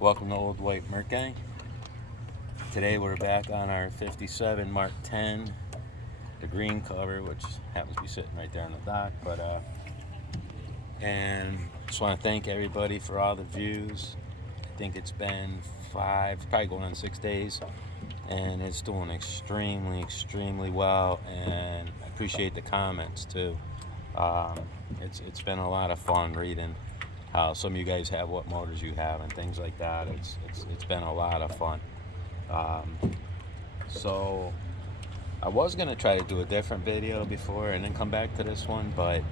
Welcome to Old White Mercury. Today we're back on our 57 Mark 10, the green cover, which happens to be sitting right there on the dock. And just want to thank everybody for all the views. I think it's been probably going on 6 days, and it's doing extremely well. And I appreciate the comments too. It's been a lot of fun reading how some of you guys have, what motors you have, and things like that. It's been a lot of fun. So I was gonna try to do a different video before and then come back to this one, but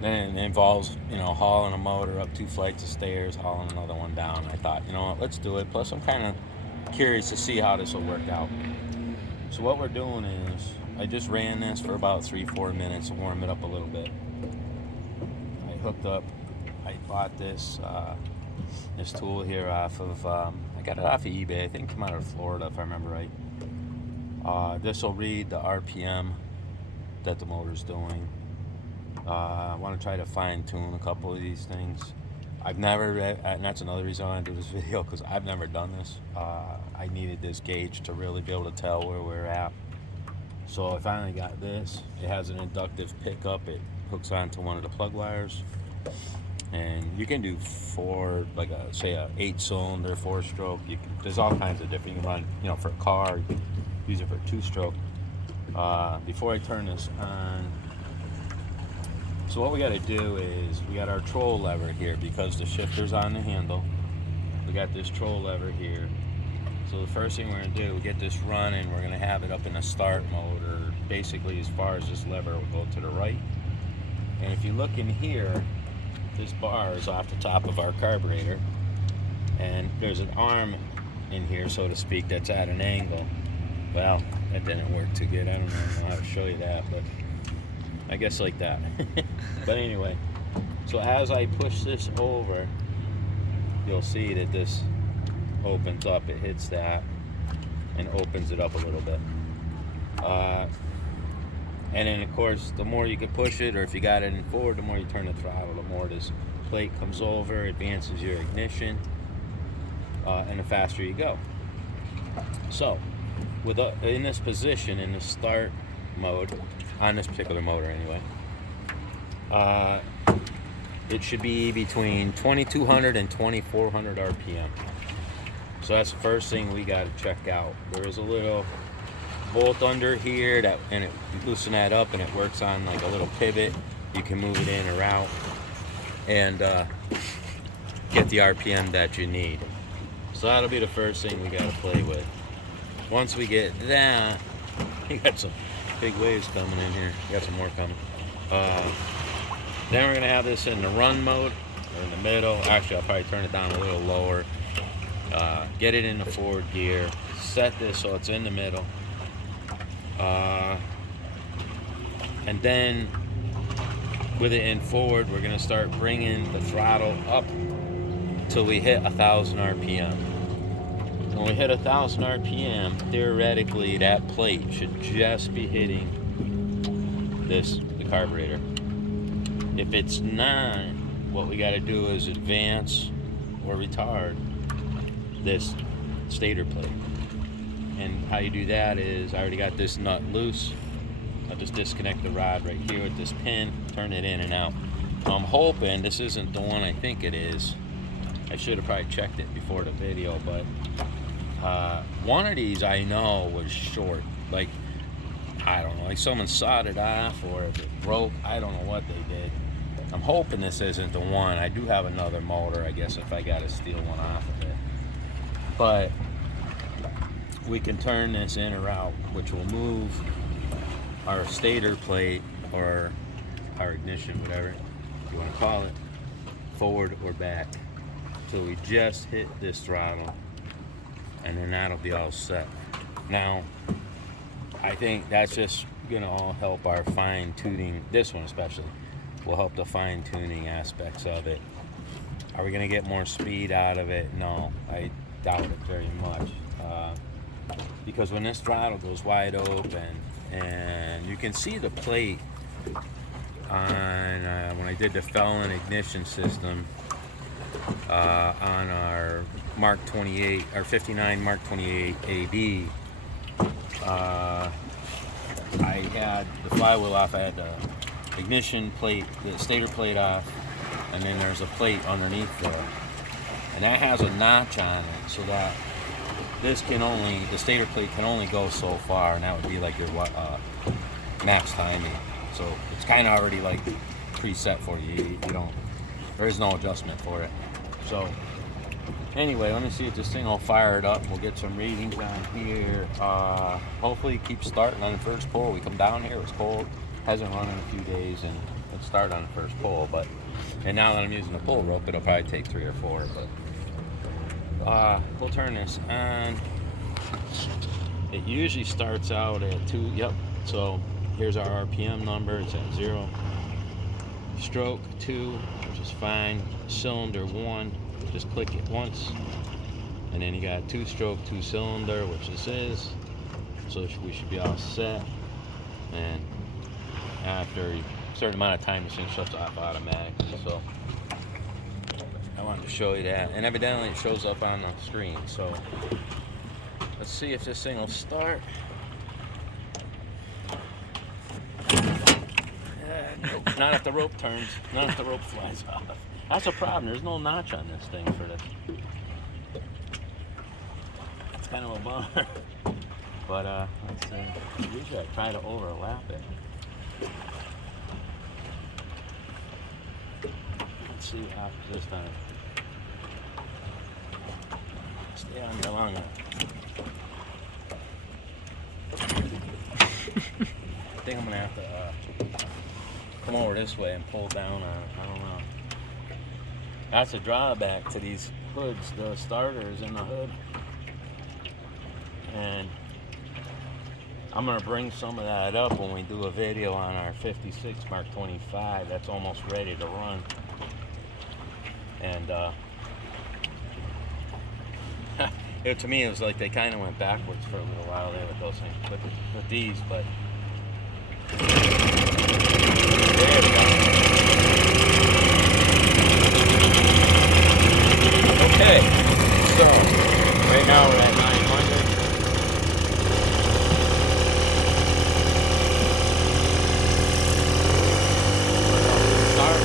then it involves, hauling a motor up 2 flights of stairs, hauling another one down. I thought, what, let's do it. Plus I'm kind of curious to see how this will work out. So what we're doing is, I just ran this for about 3-4 minutes to warm it up a little bit. I hooked up, I bought this tool here off of, I got it off of eBay. I think it came out of Florida if I remember right. This will read the RPM that the motor's doing. I want to try to fine tune a couple of these things. I've never, and that's another reason I want to do this video, because I've never done this. I needed this gauge to really be able to tell where we're at. So I finally got this. It has an inductive pickup. It hooks onto one of the plug wires, and you can do 4, like say a 8-cylinder 4-stroke. There's all kinds of different. You can run, for a car, you can use it for 2-stroke. Before I turn this on, so what we got to do is, we got our troll lever here, because the shifter's on the handle. We got this troll lever here. So the first thing we're going to do, we get this running, we're going to have it up in a start mode, or basically as far as this lever will go to the right. And if you look in here, this bar is off the top of our carburetor, and there's an arm in here, so to speak, that's at an angle. Well, that didn't work too good. I don't know how to show you that, but I guess like that. But anyway, so as I push this over, you'll see that this opens up. It hits that and opens it up a little bit. And then of course, the more you can push it, or if you got it in forward, the more you turn the throttle, the more this plate comes over, advances your ignition, and the faster you go. So in this position, in the start mode, on this particular motor anyway, it should be between 2200 and 2400 RPM. So that's the first thing we got to check out. There is a little bolt under here and you loosen that up, and it works on like a little pivot. You can move it in or out and get the RPM that you need. So that'll be the first thing we got to play with. Once we get that, you got some big waves coming in here. You got some more coming. Then we're gonna have this in the run mode, or in the middle. Actually, I'll probably turn it down a little lower. Get it in the forward gear. Set this so it's in the middle. And then with it in forward, we're gonna start bringing the throttle up till we hit 1000 RPM. When we hit 1000 RPM, theoretically that plate should just be hitting the carburetor. If it's not, what we got to do is advance or retard this stator plate. And how you do that is, I already got this nut loose. I'll just disconnect the rod right here with this pin, turn it in and out. I'm hoping this isn't the one I think it is. I should have probably checked it before the video, but one of these I know was short. Like, I don't know, like someone sawed it off, or if it broke, I don't know what they did. I'm hoping this isn't the one. I do have another motor, I guess, if I got to steal one off of it. But we can turn this in or out, which will move our stator plate, or our ignition, whatever you want to call it, forward or back, till we just hit this throttle, and then that'll be all set. Now, I think that's just gonna all help our fine tuning. This one especially will help the fine tuning aspects of it. Are we gonna get more speed out of it? No, I doubt it very much. Because when this throttle goes wide open, and you can see the plate on when I did the Felon ignition system, on our Mark 28, our 59 Mark 28 AB. I had the flywheel off. I had the ignition plate, the stator plate off, and then there's a plate underneath there, and that has a notch on it, so that this can only, the stator plate can only go so far, and that would be like your max timing. So it's kind of already like preset for you. You don't, there is no adjustment for it. So anyway, let me see if this thing will fire it up. We'll get some readings on here. Hopefully it keeps starting on the first pull. We come down here, it was cold, hasn't run in a few days, and let's start on the first pull. But, and now that I'm using the pull rope, it'll probably take 3 or 4, but we'll turn this on. It usually starts out at 2, yep, so here's our RPM number, it's at 0. Stroke 2, which is fine. Cylinder 1, just click it once, and then you got 2-stroke 2-cylinder, which this is, so we should be all set. And after a certain amount of time, this thing shuts off automatically. So I wanted to show you that, and evidently it shows up on the screen. So let's see if this thing will start. Nope, not if the rope turns, not if the rope flies off. That's a problem. There's no notch on this thing for this. It's kind of a bummer. But let's see. Usually I try to overlap it. Let's see what happens this time. Stay on there long enough. I think I'm gonna have to come over this way and pull down on it. I don't know. That's a drawback to these hoods. The starter is in the hood, and I'm gonna bring some of that up when we do a video on our 56 Mark 25 that's almost ready to run. And to me it was like they kind of went backwards for a little while there with those things, with these, but there we go. Okay, so right now we're at 900. Start.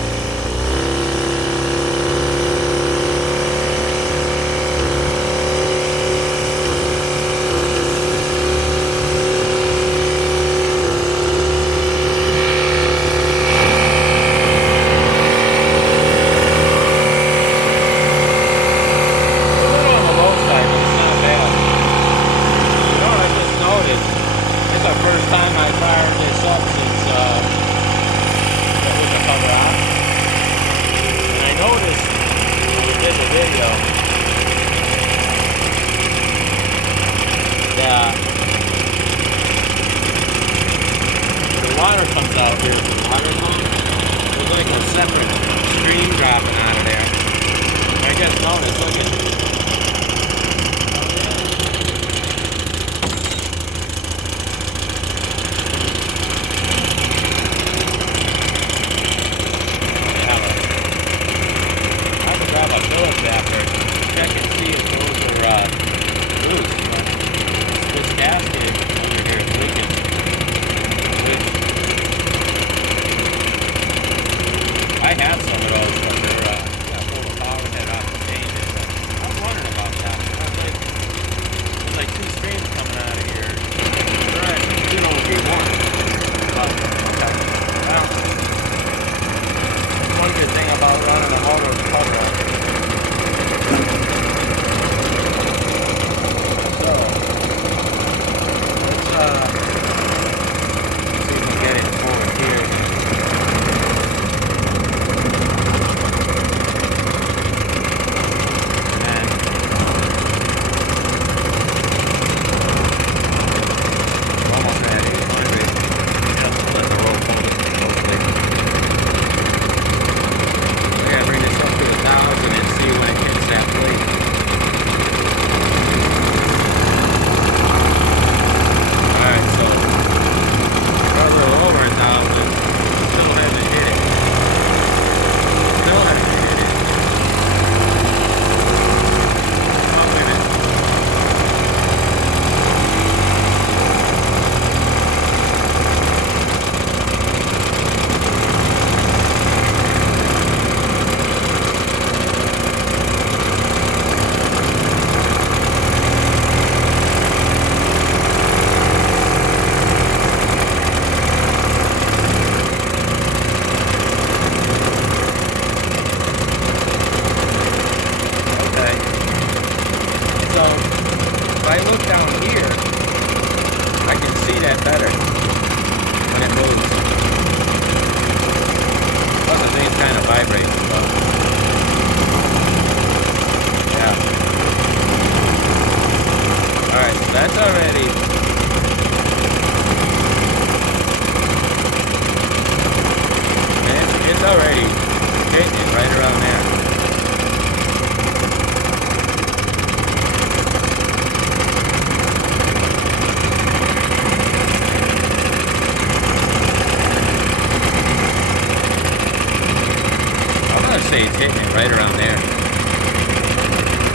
right around there.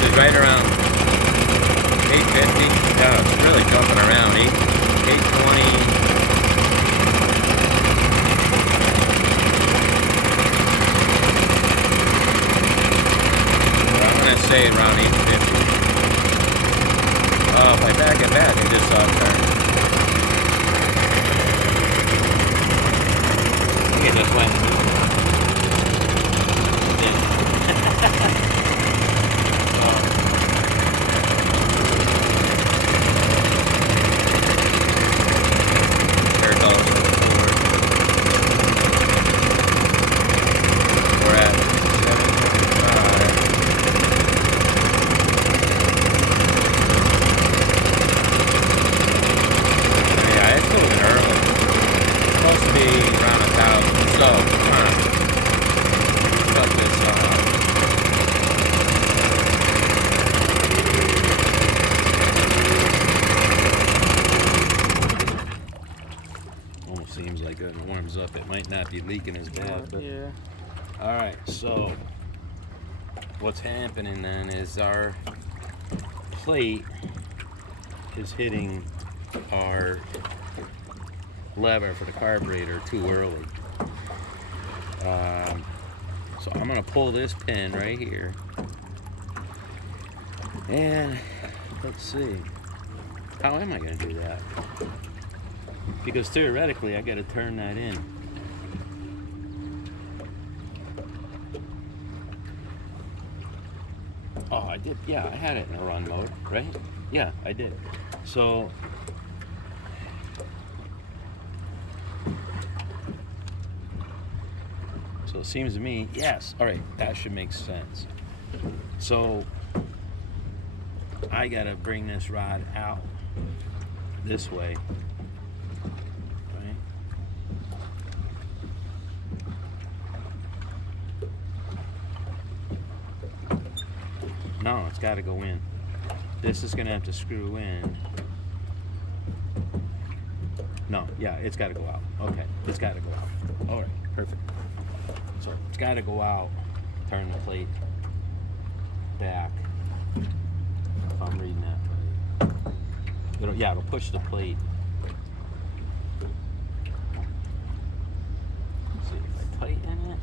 It's right around 850. Yeah, it's really jumping around. 820. Say around 850. Oh, if I back it back, I just saw it turn. I think it just went. There it goes. We're at 725. Seems like it warms up. It might not be leaking as bad, but yeah. All right, so what's happening then is our plate is hitting our lever for the carburetor too early. So I'm gonna pull this pin right here, and let's see, how am I gonna do that? Because theoretically, I got to turn that in. Oh, I did. Yeah, I had it in a run mode, right? Yeah, I did. So it seems to me, yes. All right, that should make sense. So I got to bring this rod out this way. No, it's got to go in. This is going to have to screw in. No, yeah, it's got to go out. Okay, it's got to go out. All right, perfect. So it's got to go out. Turn the plate back. If I'm reading that right. It'll push the plate. Let's see if I tighten it.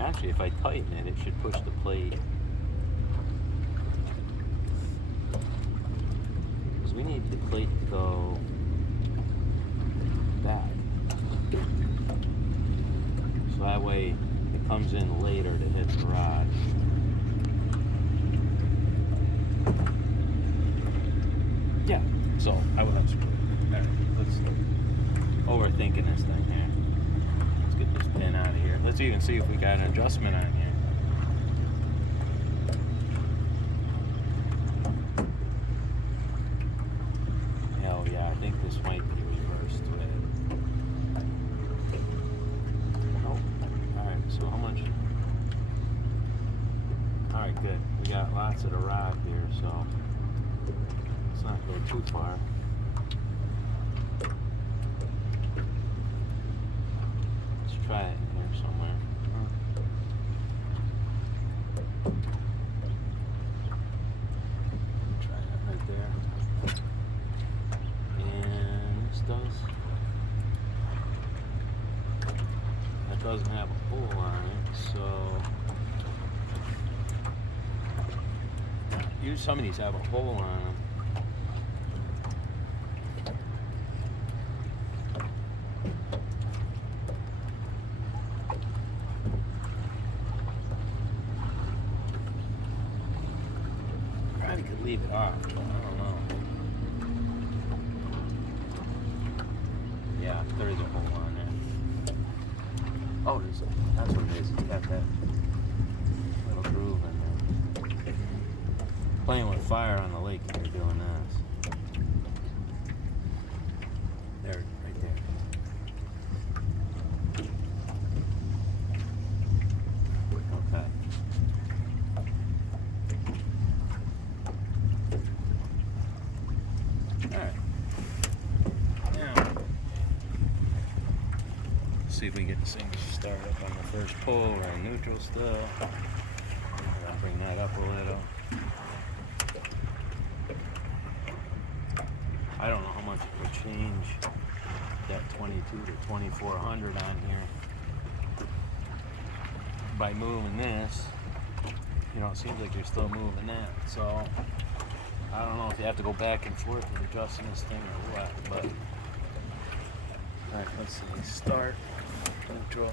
Actually, if I tighten it, it should push the plate. Because we need the plate to go back. So that way it comes in later to hit the rod. Yeah, so I will have screw. Alright, let's overthinking this thing here. Let's get this pin out of here. Let's even see if we got an adjustment on here. Hell yeah, I think this might be reversed with. Nope. Alright, so how much? Alright, good. We got lots of the rod here, so let's not go too far. Let's try it in here somewhere. Try that right there. And this doesn't have a hole on it, so usually some of these have a hole on them. Probably could leave it off, but I don't know. Yeah, there is a hole on there. Oh, that's what it is. It's got that little groove in there. Playing with fire on the lake when you're doing this. There, right there. Okay. Alright. Now, see if we can get this thing start up on the first pull. We're in neutral still. I'll bring that up a little. I don't know how much it would change that 22 to 2400 on here by moving this. You know, it seems like you're still moving that. So I don't know if you have to go back and forth with adjusting this thing or what. But all right, let's see. Start neutral.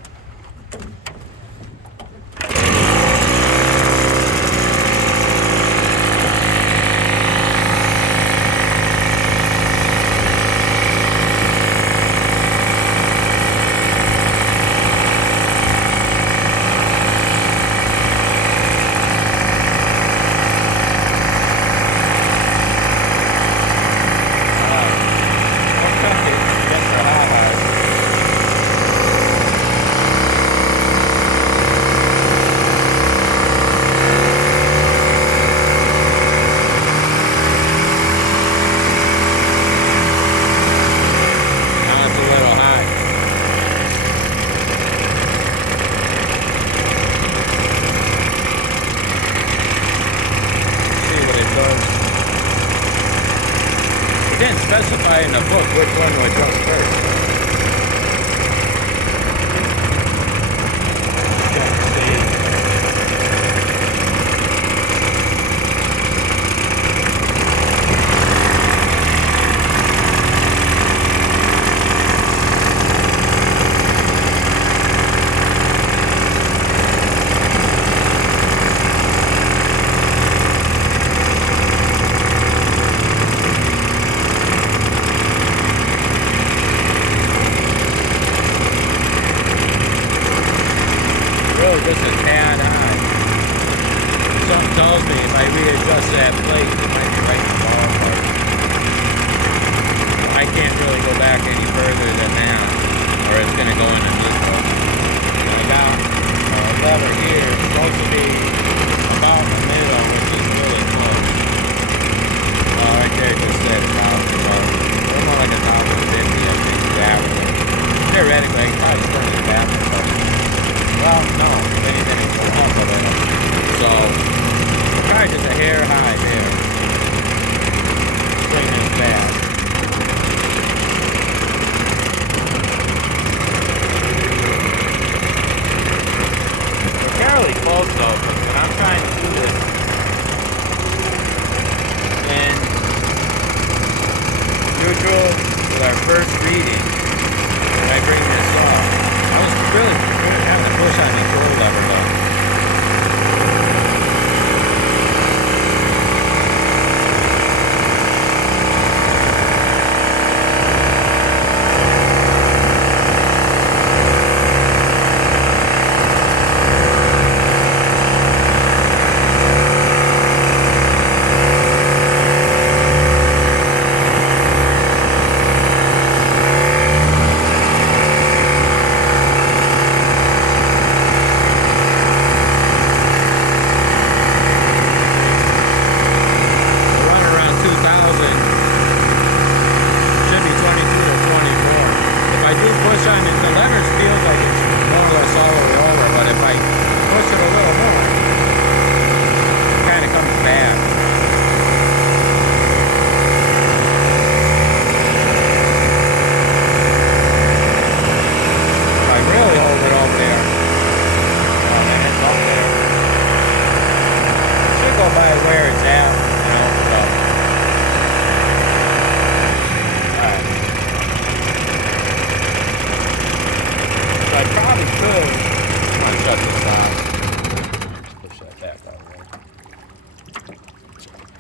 It didn't specify in the book which one to adjust first. Just a tad high. Something tells me if I readjust that plate, it might be right in the ballpark. I can't really go back any further than that, or it's going to go into neutral. I got a lever here. It's supposed to be about in the middle, which is really close. Right there, it just said about. So it's more like a top of 50, I think, backwards. Theoretically, I can probably turn it backwards, but well, no, if anything, it's going up a little. So, probably just a hair high there. Bring this back. We're fairly close though, because when I'm trying to do this in neutral with our first reading, when I bring this off, I was really having to push on the control lever though.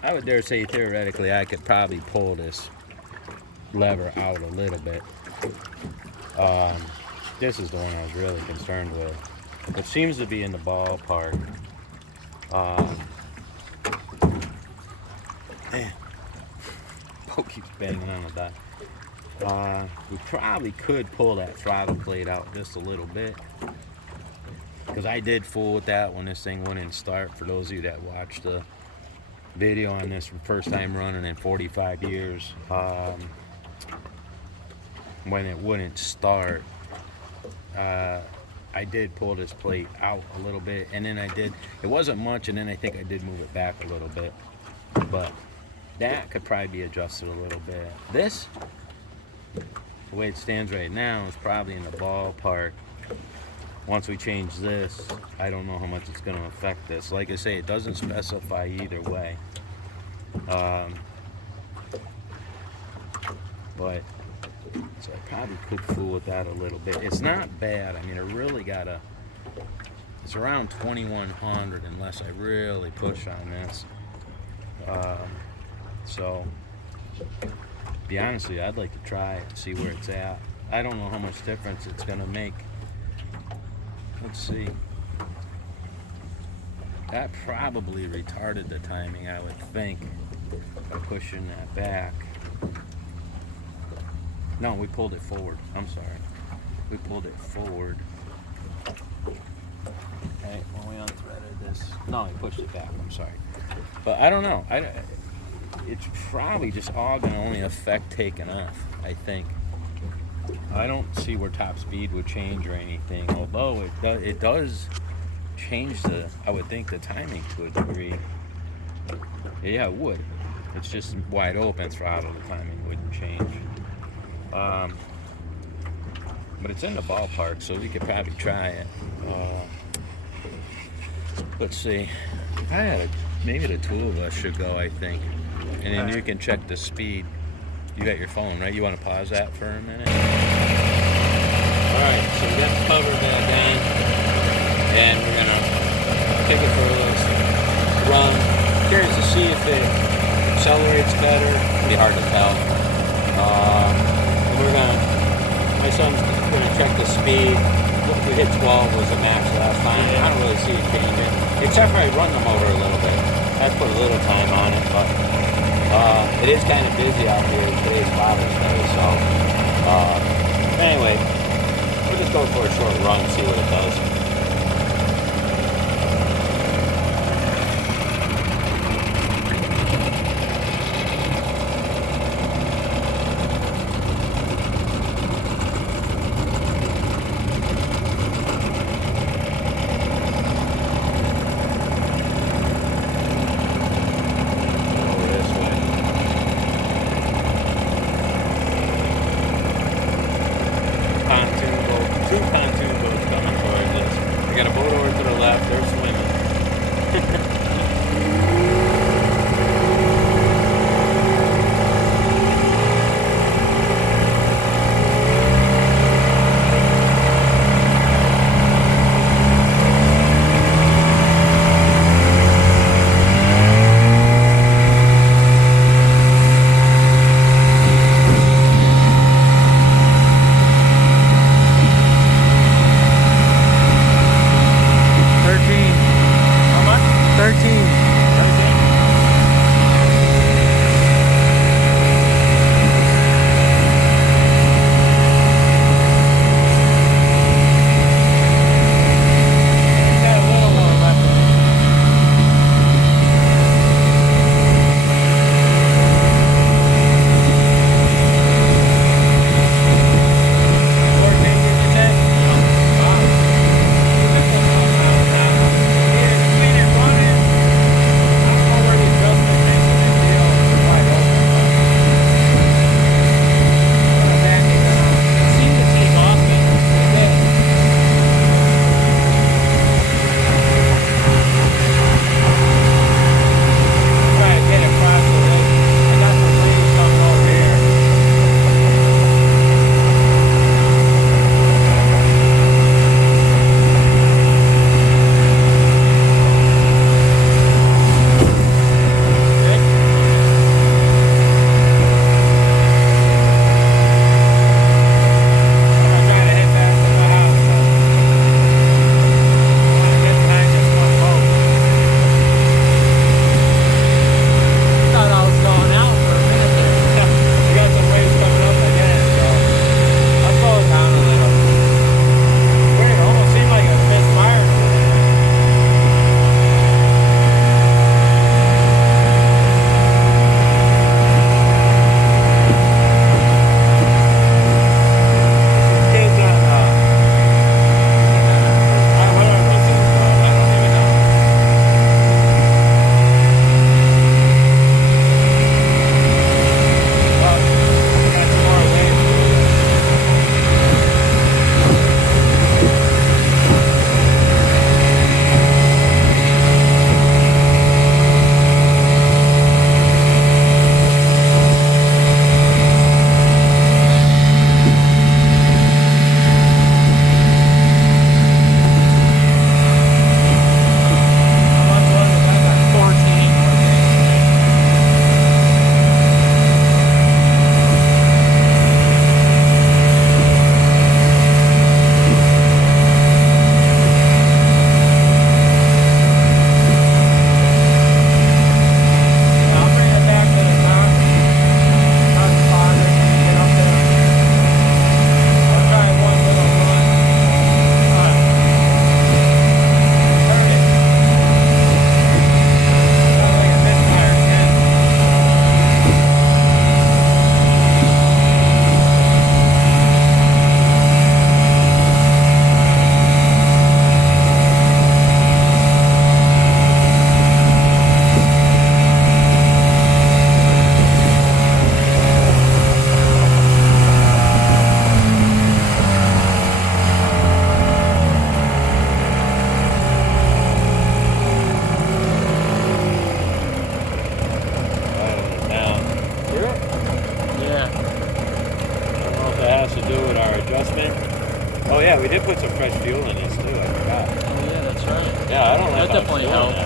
I would dare say theoretically I could probably pull this lever out a little bit. This is the one I was really concerned with. It seems to be in the ballpark. Man, Poke keeps banging on the die. We probably could pull that throttle plate out just a little bit, because I did fool with that when this thing wouldn't start. For those of you that watched the video on this for first time running in 45 years, when it wouldn't start, I I did pull this plate out a little bit, and then it wasn't much, and then I think I did move it back a little bit. But that could probably be adjusted a little bit. This, the way it stands right now, is probably in the ballpark. Once we change this, I don't know how much it's going to affect this. Like I say, it doesn't specify either way. But so I probably could fool with that a little bit. It's not bad. I mean, it's around 2100 unless I really push on this. So, be honest with you, I'd like to try it and see where it's at. I don't know how much difference it's going to make. Let's see. That probably retarded the timing, I would think, by pushing that back. No, we pulled it forward. I'm sorry. We pulled it forward. Okay, when we unthreaded this. No, we pushed it back. I'm sorry. But I don't know. It's probably just all going to only affect taking off, I think. I don't see where top speed would change or anything, although it does change I would think, the timing to a degree. Yeah, it would. It's just wide open throttle, the timing wouldn't change. But it's in the ballpark, so we could probably try it. Let's see. Maybe the two of us should go, I think. And then you can check the speed. You got your phone, right? You want to pause that for a minute? Alright, so we got the cover back on. And we're going to take it for a little run. Curious to see if it accelerates better. It'll be hard to tell. My son's going to check the speed. We hit 12 was the max last time. I don't really see it changing. Except for I run the motor a little bit. I put a little time on it, but it is kind of busy out here. Today's Father's Day, so anyway, we'll just go for a short run and see what it does. Two pontoon boats coming towards us. that definitely helped.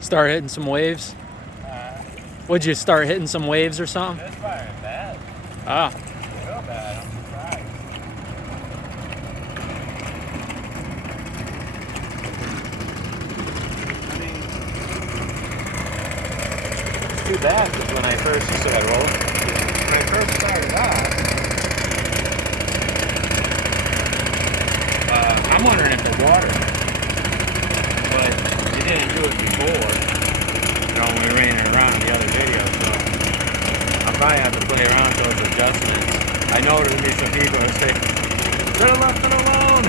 Start hitting some waves? Would you start hitting some waves or something? That's fire bad. Ah. Real bad, I'm surprised. I mean, it's too bad because when I first started off, I'm wondering if the water, but you didn't do it before. You know, when we ran it around in the other video, so I'll probably have to play around with those adjustments. I know there'll be some people that say, should have left it alone.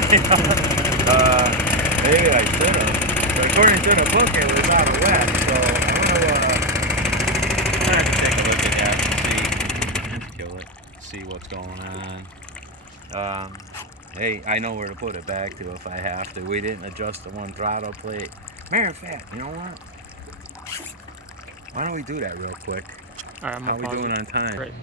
Maybe I should have. But according to the book, it was out of west, so I'm gonna have to take a look at that and see, kill it, see what's going on. Hey, I know where to put it back to if I have to. We didn't adjust the one throttle plate. Matter of fact, you know what? Why don't we do that real quick? All right, how we doing on time? Great.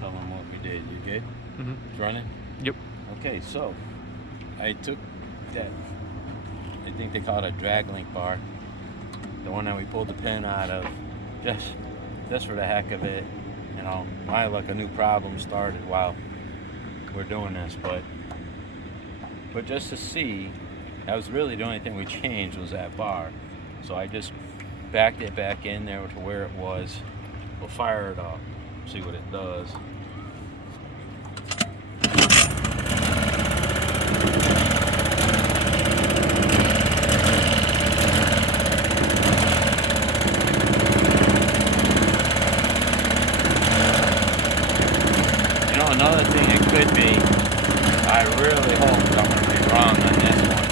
Tell them what we did. You good? Mm-hmm. It's running? Yep. Okay, so I took that, I think they call it a drag link bar, the one that we pulled the pin out of, just for the heck of it. You know, my luck, a new problem started while we're doing this, but just to see, that was really the only thing we changed was that bar. So I just backed it back in there to where it was. We'll fire it up, see what it does. You know, another thing it could be, I really hope that I'm going to be wrong on this one.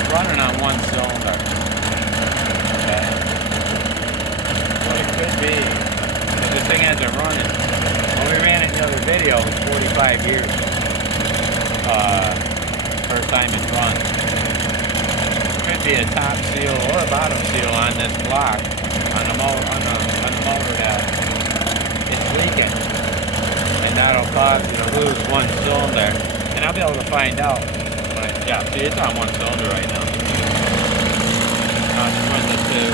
It's running on one cylinder. Okay. What it could be, if this thing hasn't running, when we ran it in the other video, it was 45 years. First time it's run. Could be a top seal or a bottom seal on this block on the motor that it's leaking. And that'll cause you to lose one cylinder. And I'll be able to find out. Yeah, see, it's on one cylinder right now. I'll just run the two.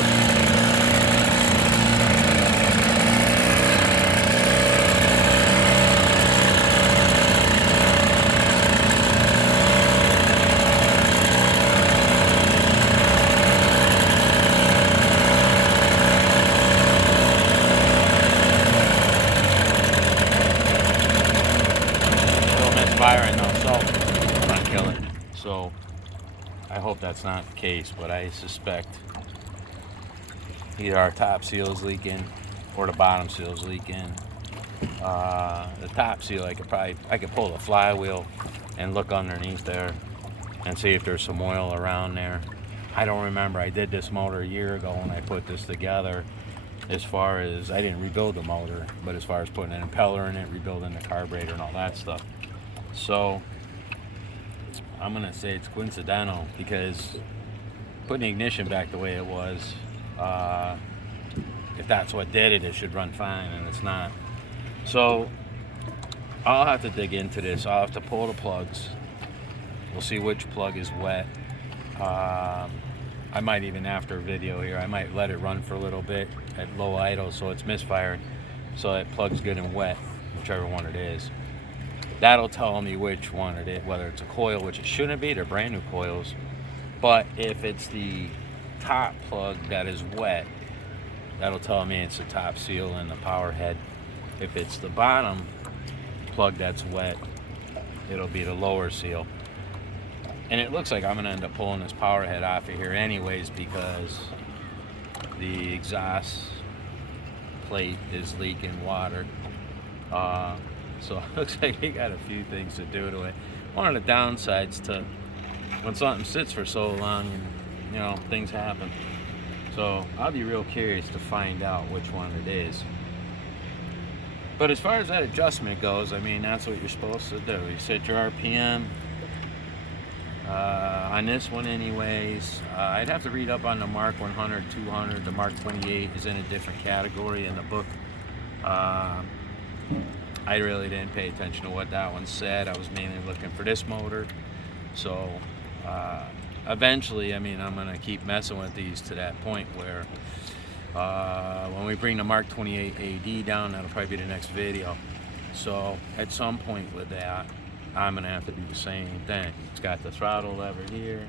So I hope that's not the case, but I suspect either our top seal is leaking or the bottom seal is leaking. The top seal, I could pull the flywheel and look underneath there and see if there's some oil around there. I don't remember. I did this motor a year ago when I put this together. As far as, I didn't rebuild the motor, but as far as putting an impeller in it, rebuilding the carburetor and all that stuff. So I'm gonna say it's coincidental, because putting the ignition back the way it was, if that's what did it, it should run fine, and it's not. So I'll have to dig into this. I'll have to pull the plugs. We'll see which plug is wet. I might even, after a video here, I might let it run for a little bit at low idle so it's misfiring, so that plug's good and wet, whichever one it is. That'll tell me which one it is, whether it's a coil, which it shouldn't be, they're brand new coils. But if it's the top plug that is wet, that'll tell me it's the top seal and the power head. If it's the bottom plug that's wet, it'll be the lower seal. And it looks like I'm gonna end up pulling this power head off of here anyways, because the exhaust plate is leaking water. So it looks like we got a few things to do to it. One of the downsides to when something sits for so long, and you know, things happen. So I'll be real curious to find out which one it is. But as far as that adjustment goes, I mean, that's what you're supposed to do. You set your RPM. On this one anyways, I'd have to read up on the Mark 100, 200. The Mark 28 is in a different category in the book. I really didn't pay attention to what that one said. I was mainly looking for this motor. So eventually, I mean, I'm gonna keep messing with these to that point where when we bring the Mark 28 AD down, that'll probably be the next video. So at some point with that, I'm gonna have to do the same thing. It's got the throttle lever here,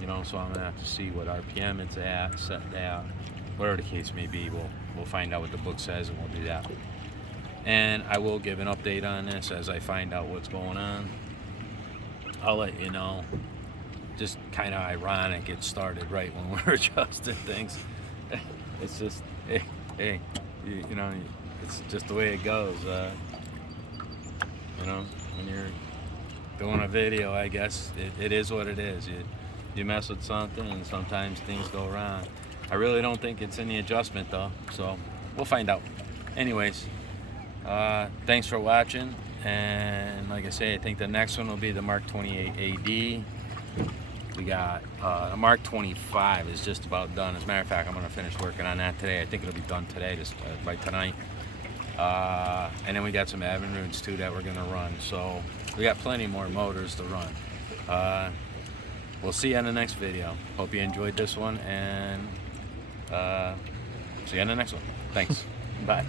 you know, so I'm gonna have to see what RPM it's at, set that, whatever the case may be. We'll find out what the book says, and we'll do that. And I will give an update on this as I find out what's going on. I'll let you know. Just kind of ironic it started right when we're adjusting things. It's just, hey, you know, it's just the way it goes. You know, when you're doing a video, I guess it is what it is. You mess with something, and sometimes things go wrong. I really don't think it's in the adjustment though, so we'll find out. Anyways, thanks for watching, and like I say, I think the next one will be the Mark 28 AD. We got the Mark 25 is just about done. As a matter of fact, I'm going to finish working on that today. I think it'll be done today, by tonight. And then we got some Evinrudes too that we're going to run. So we got plenty more motors to run. We'll see you on the next video. Hope you enjoyed this one, and see you on the next one. Thanks. Bye.